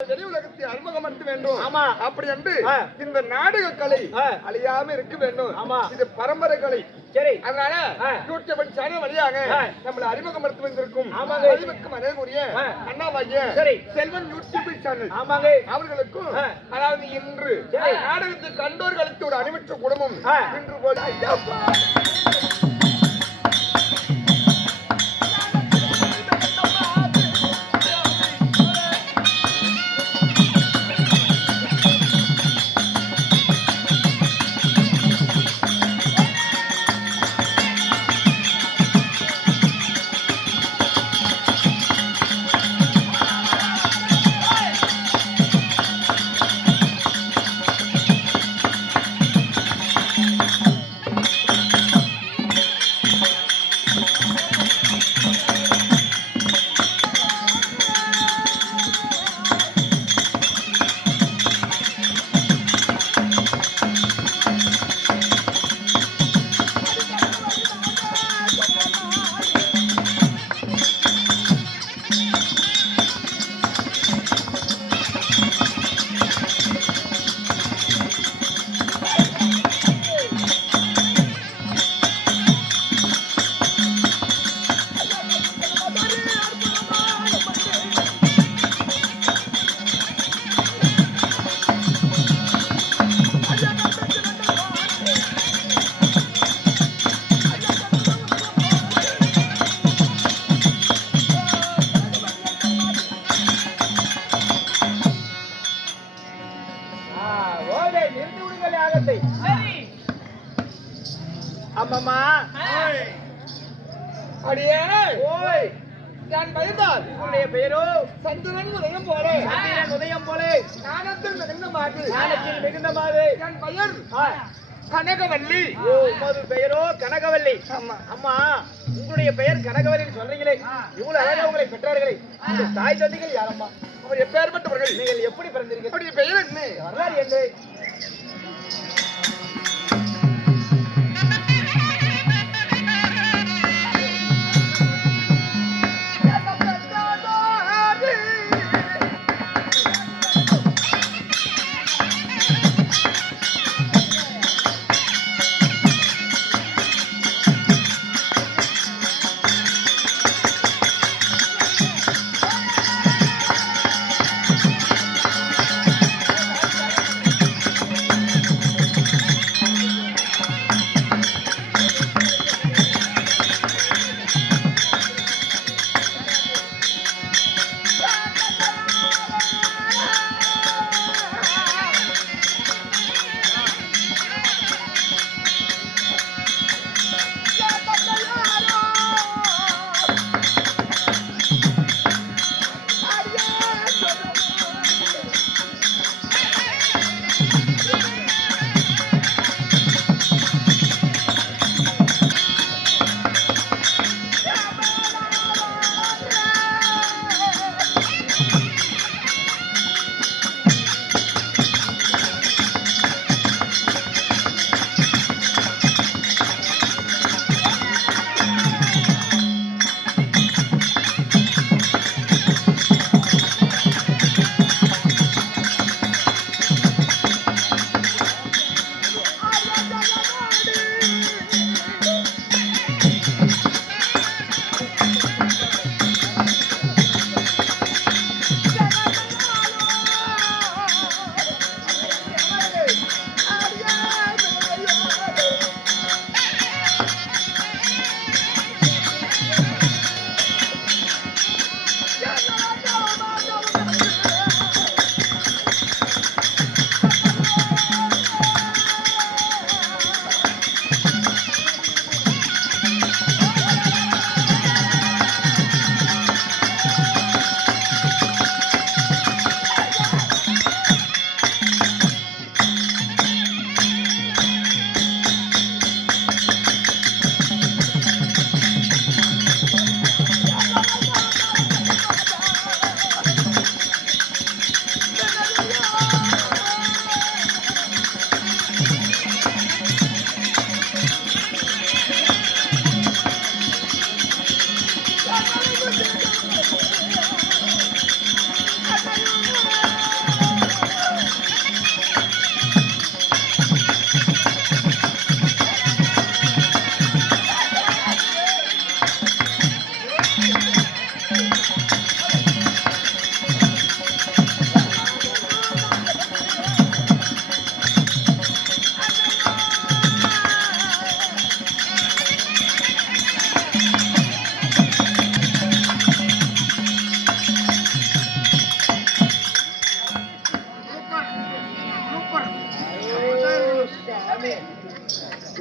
வெளி உலகத்தை அறிமுகப்படுத்த வேண்டும். ஆமா. அப்படி என்று இந்த நாடக கலை அழியாம இருக்க வேண்டும். ஆமா. இது பரம்பரை கலை. சரி. அதனால யூடியூப் சேனல் வழியாக நம்மளை அறிமுகப்படுத்த வந்திருக்கும். ஆமாங்க. அறிமுகம் அனைவருடைய அண்ணாவாகிய சரி செல்வன் யூடியூப் சேனல். ஆமாங்க. அவர்களுக்கும் அதாவது இன்று நாடகத்தை கண்டோர்களுக்கு ஒரு அணிமற்ற குடும்பம் இன்று போல ஐயப்பா அம்மா அடியே ஓய் நான் பயந்தால் உன்னுடைய பெயரோ சந்திரன் உதயம் போல சந்திரன் உதயம் போல ஞானத்தில் மிகுந்தமாது ஞானத்தில் மிகுந்தமாது என் பெயர் கனகவல்லி. ஓ உமது பெயரோ கனகவல்லி. அம்மா உங்களுடைய பெயர் கனகவல்லின்னு சொல்றீங்களே, இவ்வளவு அழகா உங்களை பெற்றார்களே, இந்த தாய் தந்தைகள் யாரம்மா? அவர் எப்பேற்பட்டவர்கள்? நீங்கள் எப்படி பிறந்தீர்கள்? அவருடைய பெயர் என்ன? வரலாறு என்ன?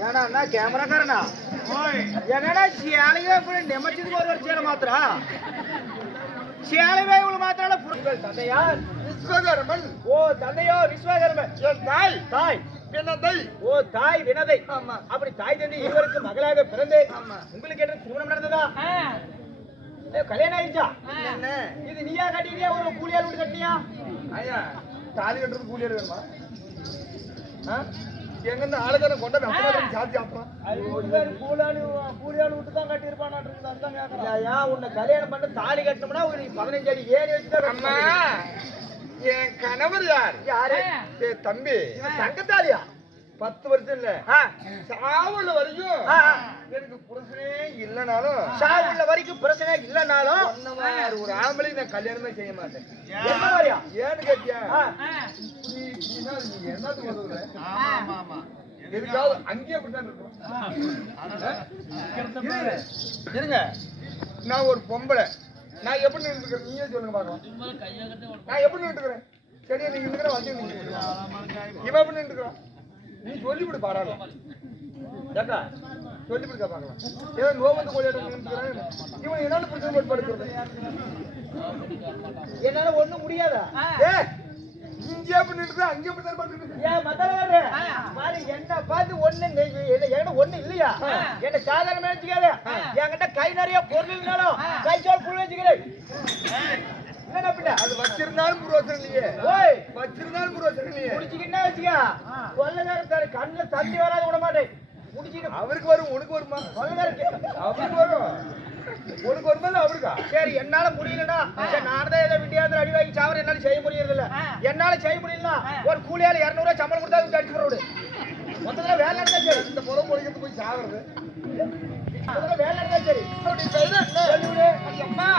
ஏன்னா கேமராக்காரனா என்னடா சேலையே இப்படி நிமிஷத்துக்கு ஒரு சேலை மாத்திரா சேலைவே இவ்வளவு மாத்திரால புரிதல் தந்தையார் விஸ்வகர்மன். ஓ தந்தையோ விஸ்வகர்மன். என் தாய் தாய் வினதை. ஓ தாய் வினதை. ஆமா. அப்படி தாய் தந்தை இருவருக்கு மகளாக பிறந்து ஆமா. உங்களுக்கு என்ன திருமணம் நடந்ததா? கல்யாணம் ஆயிடுச்சா? என்ன இது நீயா கட்டினியா ஒரு கூலியால் விட்டு கட்டினியா? ஐயா தாலி கட்டுறது கூலியார் வேணுமா? எங்க இருந்து ஆளுக்காரன் கொண்ட வெப்பம் சாத்தி ஆட்டுறான். கூலியால் விட்டு தான் கட்டி இருப்பான். உன்னை கல்யாணம் பண்ண தாலி கட்டணும்னா ஒரு 15 அடி ஏறி வச்சுதான். அம்மா என் கணவர் யார்? யாரு? தம்பி. தங்கத்தாலியா? 10 வருஷம் இல்ல சாவுல வரைக்கும் எனக்கு புருஷனே இல்லனாலும் சாவுல வரைக்கும் பிரச்சனை இல்லனாலும் ஒரு ஆம்பளை நான் கல்யாணமே செய்ய மாட்டேன். என்ன மாதிரியா? ஏன்னு கேட்டியா நீ என்னத்துக்கு வருவ? எதுக்காவது அங்கேயே அப்படித்தான் இருக்கும். இருங்க நான் ஒரு பொம்பளை நான் எப்படி நின்றுக்கிறேன் நீயே சொல்லுங்க பாக்கலாம். நான் எப்படி நின்றுக்கிறேன்? சரியா நீங்க இருக்கிற வந்து இவன் எப்படி நின்றுக்கிறான்? நீ சொல்லிவிடு பாராளம் ஏக்கா சொல்லிவிடுக்கா பார்க்கலாம். ஏதோ நோவந்து கோயிலுக்கு இவன் என்னன்னு பிரச்சனை போட்டு படுக்கிறது என்னால ஒண்ணும் முடியாதா? இங்கே எப்படி நின்று அங்கே எப்படி தான் படுக்கிறது? ஏன் மதவாரு பாரு என்ன பார்த்து ஒண்ணு இல்லையா? என்ன சாதாரண நினைச்சுக்காத. என்கிட்ட கை நிறைய பொருள் இருந்தாலும் கை சோல் புல் வச்சுக்கிறேன். என்ன பின்ன அது வச்சிருந்தாலும் புரோசனம் இல்லையே. ஓய் வச்சிருந்தாலும் புரோசனம் இல்லையே. குடிச்சிக்கிட்டே வச்சுக்க கொள்ளக்கார கண்ணுல தண்ணி வராத விட மாட்டேன். குடிச்சிட்டு அவருக்கு வரும் உனக்கு வருமா? கொள்ளக்காரருக்கு அவருக்கு வரும் உனக்கு வருமா இல்ல அவருக்கா? சரி என்னால முடியலடா நான் தான் ஏதோ விட்டியாந்திர அடி வாங்கி சாவர என்னால செய்ய முடியறது இல்ல. என்னால செய்ய முடியலனா ஒரு கூலியால 200 ரூபாய் சம்பளம் கொடுத்தா அடிச்சு போடுடு. மொத்தத்துல வேலை நடந்தா சரி. இந்த புறம் பொழிக்கிறது போய் சாவறது. மொத்தத்துல வேலை நடந்தா சரி. அப்படி பேரு சொல்லுடே. அம்மா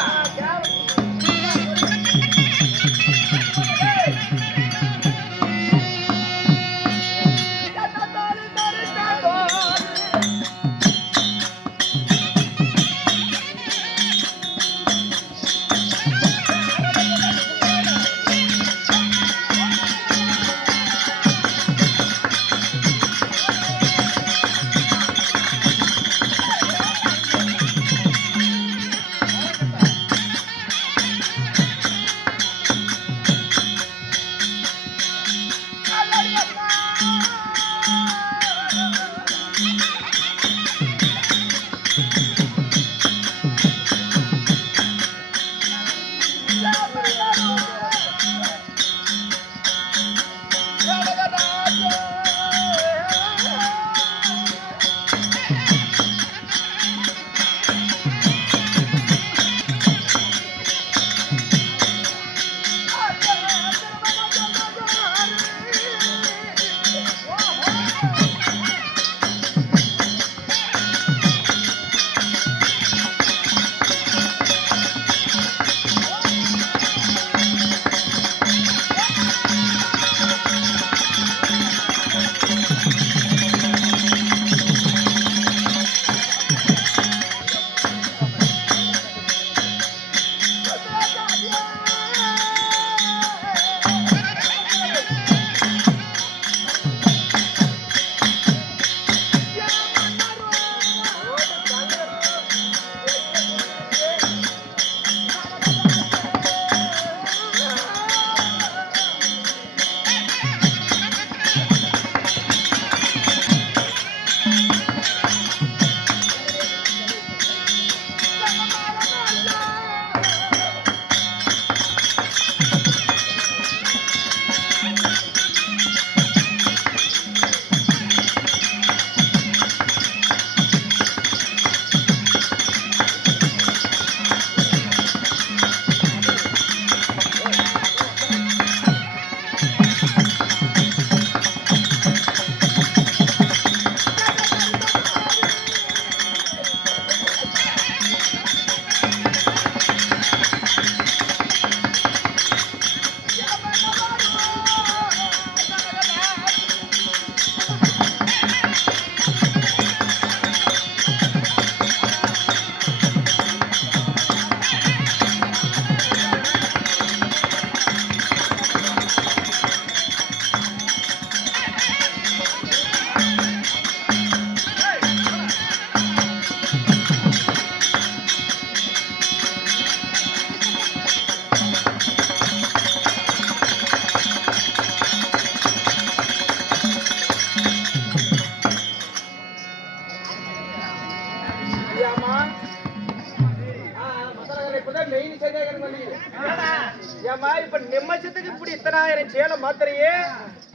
10,000 சேலை மாத்திரையே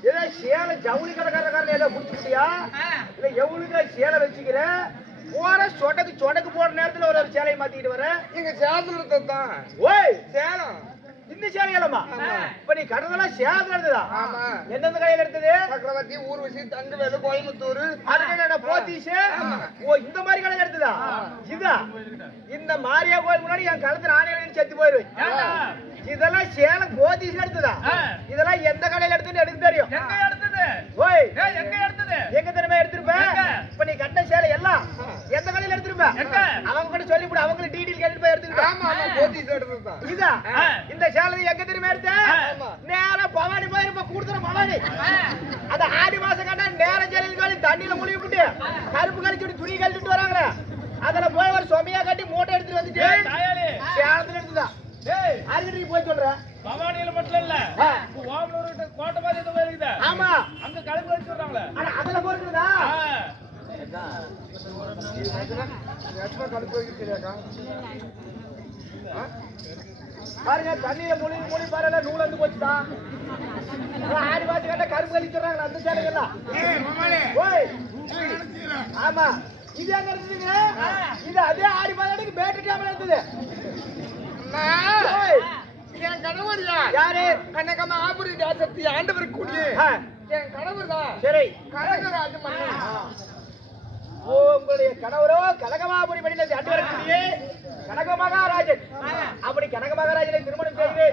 ஏதோ சேலை ஜவுளி கடைக்காரக்காரன் ஏதோ முடிச்சுக்கிட்டியா இல்ல எவ்வளவு சேலை வச்சுக்கிற போற சொடக்கு போற நேரத்துல ஒரு சேலையை மாத்திக்கிட்டு வர இங்க சேலத்துல தான் ஓய் சேலம் இந்த சேலையலமா இப்ப நீ கடந்தெல்லாம் சேலத்துல எடுத்ததா ஆமா எந்தெந்த கையில எடுத்தது சக்கரவர்த்தி ஊர்வசி தங்கவேலு கோயம்புத்தூர் அதுக்கு போத்தீஸ் ஓ இந்த மாதிரி கடையில எடுத்ததா இதா இந்த மாரியா கோயில் முன்னாடி என் கழுத்துல ஆணையில செத்து போயிருவேன் இதெல்லாம் சேலம் போத்தீஸ் எடுத்ததா இதெல்லாம் எந்த கடையில எடுத்துன்னு எனக்கு தெரியும் எங்க எடுத்தது ஓய் எங்க எடுத்தது எங்க தெரியுமா எடுத்திருப்பேன் இப்ப நீ கட்ட சேலை எல்லாம் எந்த கடையில எடுத்திருப்பேன் எங்க அவங்க கூட சொல்லிவிடு அவங்களுக்கு டீடெயில் கேட்டு போய் எடுத்துக்கிட்டா ஆமா ஆமா போத்தீஸ் எடுத்ததுதான் இதா இந்த சேலை எங்க தெரியுமா எடுத்த நேரா பவானி போயிருப்ப கூடுதல பவானி அந்த ஆடி மாசம் கண்டா நேர ஜெயிலுக்கு காலி தண்ணியில முழுகி விட்டு கருப்பு கழிச்சு துணி கழிச்சுட்டு வராங்க அதுல போய் ஒரு சொமையா கட்டி மூட்டை எடுத்துட்டு வந்துட்டு சேலத்துல எடுத்துதா அருகடி போய் சொல்றேன் பவானியில மட்டும் இல்ல ஓமலூர் கோட்டை மாதிரி எதுவும் இருக்குது ஆமா அங்க கலந்து வச்சு சொல்றாங்களே ஆனா அதுல போயிருக்குதா கடுப்பு வைக்கிறீங்களா பாருங்க தண்ணியில மூணு பாருங்க நூல் வந்து போச்சுதான் ஆடி மாசம் கண்டா கருப்பு கழிச்சுறாங்க அந்த சேலைகள்லாம் ஓய் ஆமா இது எங்க இருந்ததுங்க இது அதே ஆடி மாதத்துக்கு பேட்டரி டேம்ல இருந்தது என் கணவர் யாரு கனகமா ஆபுரி தேசத்தை ஆண்டவர் கூடிய என் கணவர் தான் சரி கனகராஜ மன்னன் ஓ உங்களுடைய கணவரோ கனகமாபுரி மணியில அண்டு வரக்கூடிய கனக மகாராஜன் அப்படி கனக மகாராஜனை திருமணம் செய்து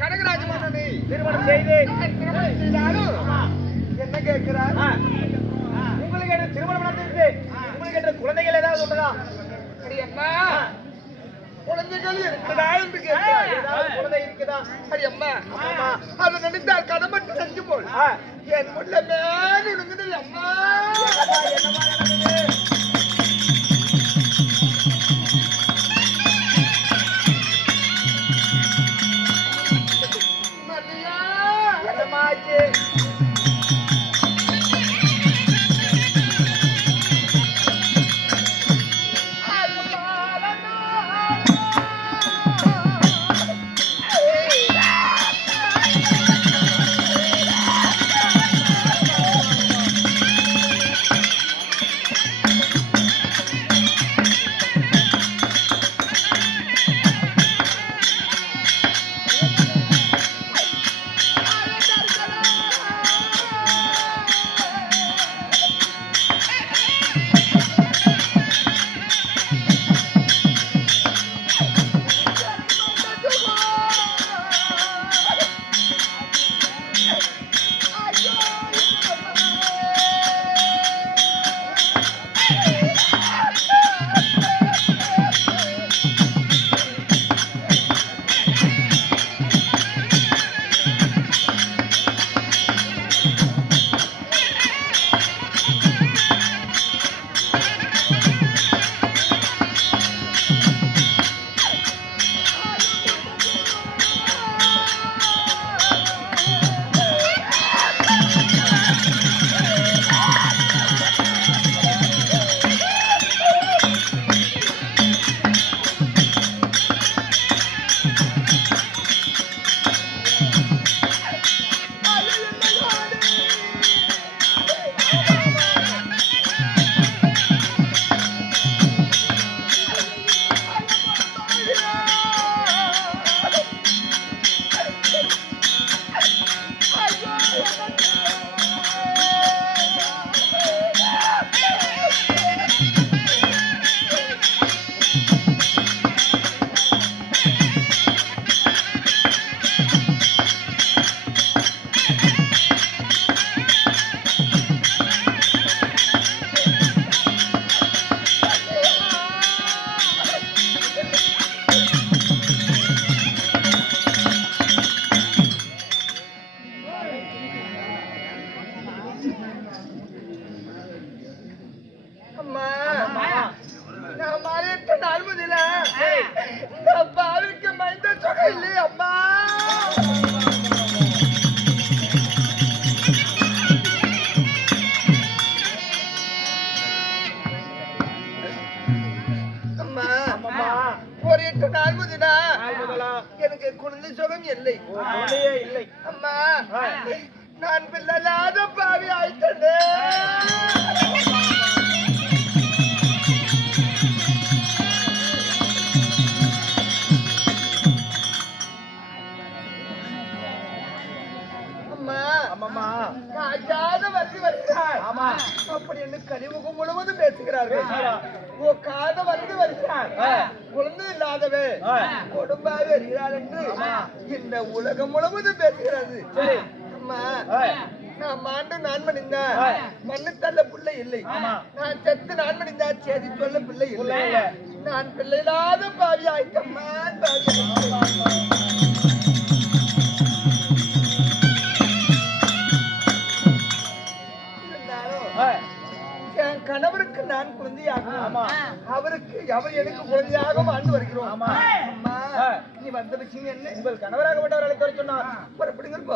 கனகராஜ மன்னனை திருமணம் செய்து என்ன கேட்கிறார் உங்களுக்கு என்ன திருமணம் நடந்திருக்கு உங்களுக்கு என்ன குழந்தைகள் ஏதாவது உண்டதா அம்மா குழந்தைகள் இருக்கிறதா என்று கேட்கிறார் ஏதாவது குழந்தை இருக்குதா அம்மா அதை நினைத்தால் கடமட்டு செஞ்சு போல் என் முள்ள மேல விழுங்குது அம்மா என்னமா நடக்குது என்னமாச்சு இல்லை. துணையே இல்லை. அம்மா நான் பிள்ளையாத பாவி ஆயிட்டே. ஆமாம்மா. காய்ச்சாத வருகிறார். ஆமா. அப்படி என்று கலிமுகம் முழுவதும் பேசுகிறார்கள். காத வருகிறார். குழந்தை இல்லாதவே கொடும்பாக வருகிறார் என்று இந்த உலகம் முழுவதும் பேசுகிறது. அம்மா நான் மாண்டு நான் மணிந்தா மண்ணு தள்ள பிள்ளை இல்லை. நான் செத்து நான் மணிந்தா செய்தி சொல்ல பிள்ளை இல்லை. நான் பிள்ளை இல்லாத பாவி ஆயிட்டம்மா பாவி. என் கணவருக்கு நான் குழந்தையாகும். அவருக்கு அவர் எனக்கு குழந்தையாக ஆண்டு வருகிறோம். அம்மா நீ வந்த விஷயம் என்ன? உங்கள் கணவராகப்பட்டவர் அழைத்து வர சொன்னார். புறப்படுங்கள்.